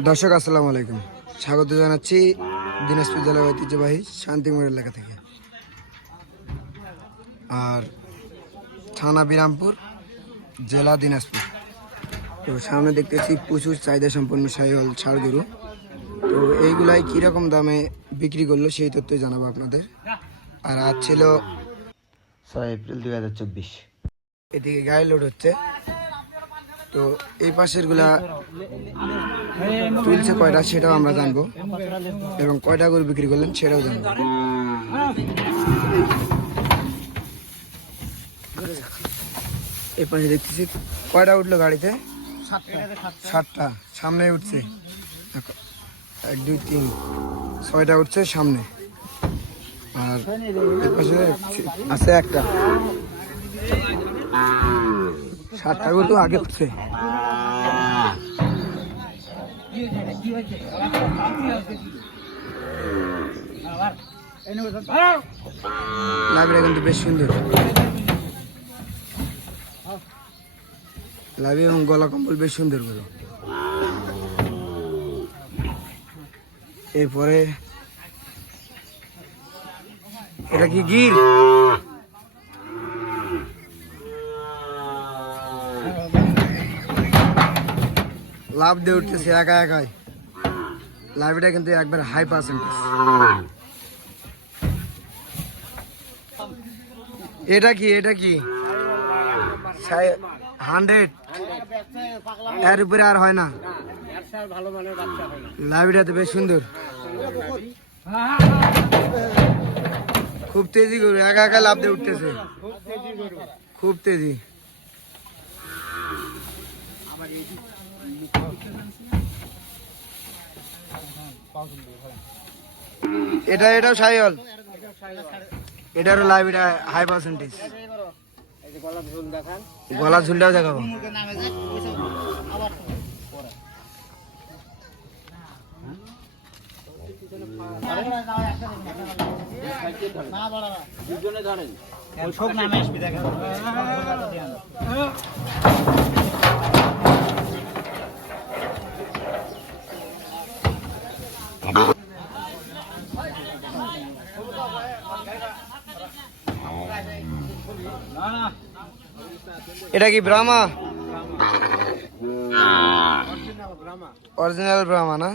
দর্শক আসসালামু আলাইকুম, স্বাগত জানাচ্ছি দিনাজপুর জেলার ঐতিহ্যবাহী শান্তিমোড় এলাকা থেকে। আর থানা বিরামপুর, জেলা দিনাজপুর। তো সামনে দেখতেছি প্রচুর চাহিদা সম্পন্ন শাহিওয়াল ষাড় গরু। তো এইগুলাই কীরকম দামে বিক্রি করলো সেই তথ্যই জানাবো আপনাদের। আর আজ ছিল 6 এপ্রিল 2024। এদিকে গাড়ি লোড হচ্ছে। তো এই পাশের গুলা তুলছে কয়টা সেটাও আমরা জানবো, এবং কয়টা গরু বিক্রি করলেন সেটাও জানবো। এই পাশে দেখতেছি কয়টা উঠলো গাড়িতে, 7টা সামনে উঠছে। 1 2 3 6টা উঠছে সামনে, আর এই পাশে আছে একটা। 7টা গরু আগে উঠছে। লাভিটা কিন্তু বেশ সুন্দর, লাভি এবং গলা কম্বল বেশ সুন্দর গরু। এরপরে এটা কি গির? লাভ দিয়ে উঠতেছে একা একাই। লাভিটা কিন্তু একবার হাই পার্সেন্টেজ। এটা কি 100 এর উপরে আর হয় না। লাভিটা তো বেশ সুন্দর, খুব তেজি গরু, একা একা লাভ দিয়ে উঠতেছে, খুব তেজি। এটাও শাহিওয়াল, এটারও লাভ, এটা হাই পার্সেন্টেজ। গলা ঝুলটাও দেখাবো। এটা কি ব্রাহ্মা? অরিজিনাল ব্রাহ্মা না?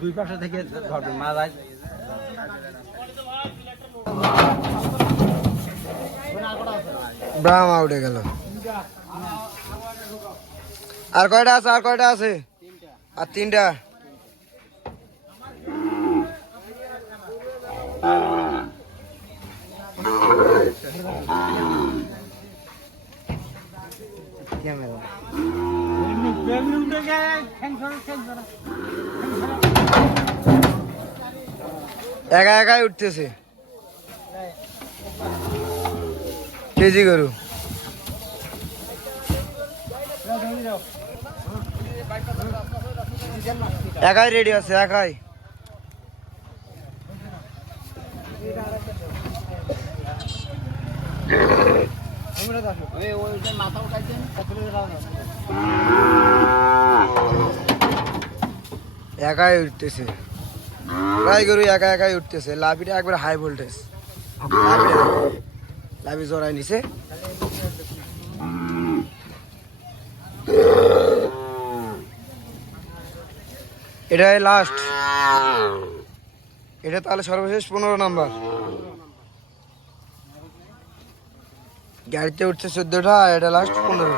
দুই পাশে থেকে ধরবেন মাছ। ব্রাহ্মা উঠে গেল। আর কয়টা আছে? আর 3টা। একা একাই উঠতেছে, কেজি গরু। একাই রেডি আছে, একাই। একাই উঠতেছে, প্রায় গরু একা একাই উঠতেছে। লাভিটা একবার হাই ভোল্টেজ, লাভি জড়াই নিছে। এটাই লাস্ট, এটা তাহলে সর্বশেষ 15 নাম্বার। গাড়িতে উঠছে 14টা, এটা লাস্ট 15।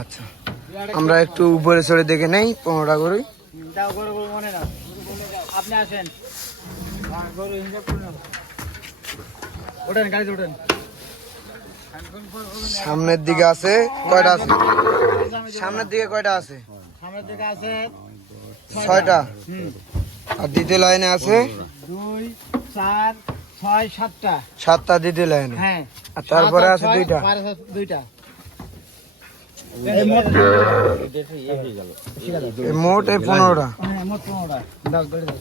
আচ্ছা, আমরা একটু উপরে চড়ে দেখে নেই 15টা গরুই। আপনি আসেন, ওঠেন গাড়িতে ওঠেন। সামনের দিকে আছে কয়টা আছে? সামনের দিকে কয়টা আছে? সামনের দিকে আছে 6টা। আর দ্বিতীয় লাইনে আছে 2 4 6 7টা। 7টা দ্বিতীয় লাইনে। হ্যাঁ, আর তারপরে আছে 2টা। দুইটা। এই মোট এটা ইয়ে হয়ে গেল এই মোট এই 15টা। হ্যাঁ মোট 15টা দাও করে দাও।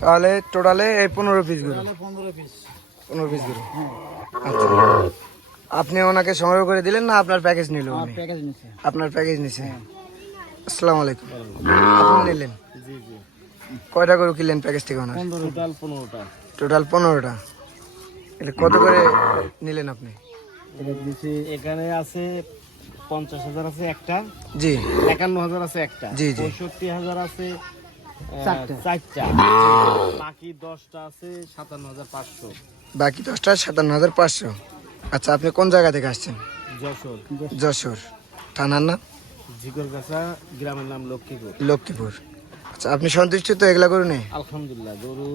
তাহলে টোটালে এই 15 পিস গরু। 15 পিস 15 পিস গরু। আচ্ছা, আপনি ওনাকে সংগ্রহ করে দিলেন না আপনার প্যাকেজ নিল? আমার প্যাকেজ নিছে। আপনার প্যাকেজ নিছে। আসসালামু আলাইকুম। আপনি নিলেন জি জি। কয়টা গরু কিনলেন প্যাকেজ থেকে ওনার? টোটাল 15টা। টোটাল 15টা। এটা কত করে নিলেন আপনি? এখানে আছে 50,000 আছে একটা, জি 51,000 আছে একটা, জি, জি। 65,000 আছে চারটা, বাকি 10টা আছে 57,500। বাকি 10টা 57,500। আচ্ছা, আপনি কোন জায়গা থেকে আসছেন? যশোর যশোর। থানার নাম? ঝিকরগাছা, গ্রামের নাম লক্ষ্মীপুর। লক্ষ্মীপুর। আচ্ছা, আপনি সন্তুষ্ট তো এগুলা গরু নেই? আলহামদুলিল্লাহ, গরু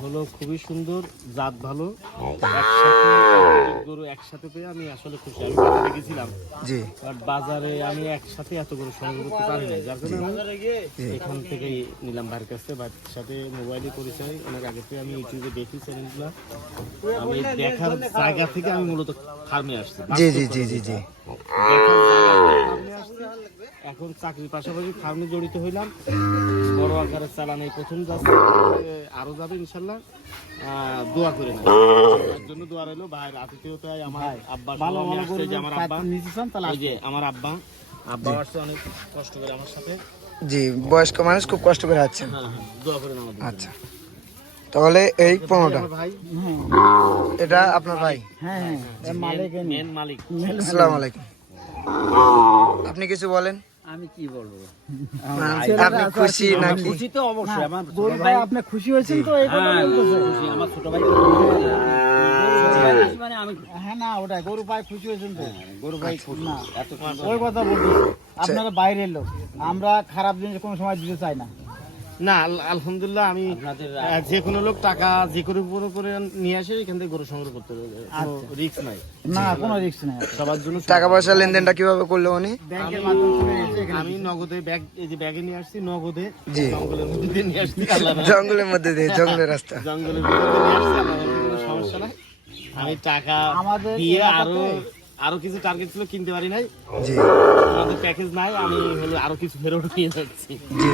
হলো খুবই সুন্দর, জাত ভালো। একসাথে গরু একসাথে পেয়ে আমি আসলে খুশি। আমি বাজারে গেছিলাম, জি বাট বাজারে আমি একসাথে এত গরু সংগ্রহ করতে পারি না, যার জন্য এখান থেকেই নিলাম ভাইয়ের কাছে। ভাইয়ের সাথে মোবাইলে পরিচয়, অনেক আগে থেকে আমি ইউটিউবে দেখি চ্যানেলগুলো। আমি দেখার জায়গা থেকে আমি মূলত ফার্মে আসছি। জি জি জি জি জি। দেখার জায়গা থেকে ফার্মে আসছি। এখন চাকরির পাশাপাশি ফার্মে জড়িত হইলাম। বড় আকারের চালান এই প্রথম যাচ্ছে, আরো যাবে ইনশাল্লাহ। দোয়া করে না, এর জন্য দোয়া রইলো। ভাইয়ের আতিথেয়তায় আমার আব্বা ভালো ভালো করে যে আমার আব্বা নিয়েছেন, তাহলে এই যে আমার আব্বা আসছে অনেক কষ্ট করে আমার সাথে। জি, বয়স্ক মানুষ খুব কষ্ট করে আছেন। হ্যাঁ হ্যাঁ, দোয়া করে আমাদের। আচ্ছা, তাহলে এই 15টা। ভাই এটা আপনার ভাই? হ্যাঁ হ্যাঁ, মালিক, মেন মালিক। আসসালামু আলাইকুম। আপনি কিছু বলেন। আমি কি বলবো, আপনি খুশি নাকি? খুশি তো অবশ্যই। আমার গরু ভাই আপনি খুশি হয়েছেন তো এই কথা বলতেছে। খুশি, আমার ছোট ভাই মানে আমি। হ্যাঁ না ওটাই গরু ভাই খুশি হয়েছেন তো। গরু ভাই খুশি না, এত ওই কথা বলতেছে। আপনারা বাইরের লোক, আমরা খারাপ জিনিস কোনো সময় দিতে চাই না। না। আলহামদুলিল্লাহ, আমি যে কোনো লোক টাকা যে কোনো করে নিয়ে আসে এখান থেকে গরু সংগ্রহ করতে হবে, কোনো রিস্ক নাই। না কোনো রিস্ক নেই। সবার জন্য টাকা পয়সা লেনদেনটা কিভাবে করলো উনি? ব্যাংকের মাধ্যমে আমি নগদে ব্যাগ, এই যে ব্যাগে নিয়ে আসছি নগদে, জি। জঙ্গলের মধ্যে দিয়ে নিয়ে আসছি। আল্লাহ না, জঙ্গলের মধ্যে দিয়ে, জঙ্গলের রাস্তা। জঙ্গলের মধ্যে দিয়ে নিয়ে আসছি, আল্লাহ কোনো সমস্যা নাই। আমি টাকা আমাদের দিয়ে এলাকাতে- আরো কিছু টার্গেট ছিল, কিনতে পারি নাই। জি আমাদের প্যাকেজ নাই, আমি হলো আরো কিছু ফেরত নিয়ে যাচ্ছি। জি।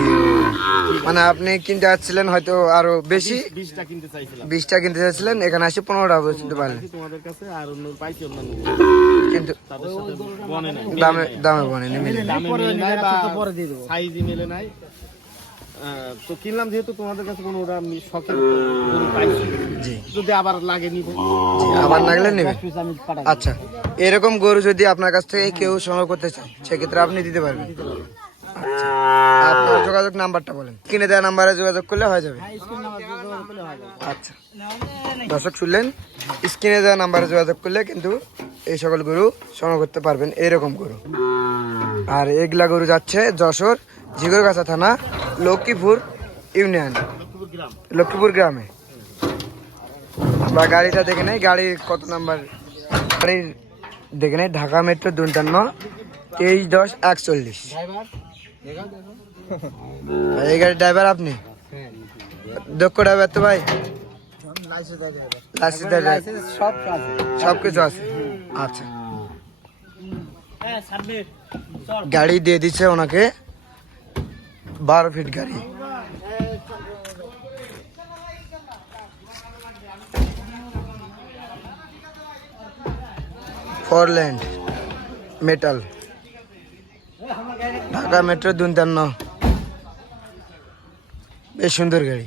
মানে আপনি কিনতে আসছিলেন হয়তো আরো বেশি, 20টা কিনতে চাইছিলাম, 20টা কিনতে চাইছিলেন, এখানে আসে 15টা বুঝতে পারলেন, তোমাদের কাছে আর অন্য পাইছি অন্যান্য, কিন্তু তাদের সাথে বনে নাই, দামে দামে বনেনি, মিলে দামে পরে মিলে নাই, নিলে বা একসাথে পরে দিয়ে দেবো। সাইজে মিলে নাই। তো কিনলাম যেহেতু তোমাদের কাছে, কোনো ওটা আমি শখের গরু পাইছি, জি যদি আবার লাগে নিব। জি, আবার লাগলে নেবেন। পিস আমি পাঠাই। আচ্ছা, এরকম গরু যদি আপনার কাছ থেকে কেউ সংগ্রহ করতে চায় সেক্ষেত্রে আপনি দিতে পারবেন? আচ্ছা, আপনার যোগাযোগ নাম্বারটা বলেন। কিনে দেওয়া নাম্বারে যোগাযোগ করলে হয়ে যাবে। স্ক্রিন নাম্বার দিয়ে যোগাযোগ করলে হবে। আচ্ছা, দর্শক শুনলেন, স্ক্রিনে দেওয়া নাম্বারে যোগাযোগ করলে কিন্তু এই সকল গরু সংগ্রহ করতে পারবেন, এরকম গরু। আর এগুলা গরু যাচ্ছে যশোর ঝিকরগাছা থানা, লক্ষ্মীপুর ইউনিয়ন, লক্ষ্মীপুর গ্রামে। আমরা গাড়িটা দেখে নেই, গাড়ির কত নাম্বার গাড়ির দেখে নেই। ঢাকা মেট্রো 52 231041। এই গাড়ির ড্রাইভার আপনি? দক্ষ ড্রাইভার তো ভাই? লাইসেন্স ড্রাইভার, সব আছে। সব কিছু আছে। আচ্ছা, গাড়ি দিয়ে দিচ্ছে ওনাকে, 12 ফিট গাড়ি। ফরল্যান্ড মেটাল, ঢাকা মেট্রো 52। বেশ সুন্দর গাড়ি।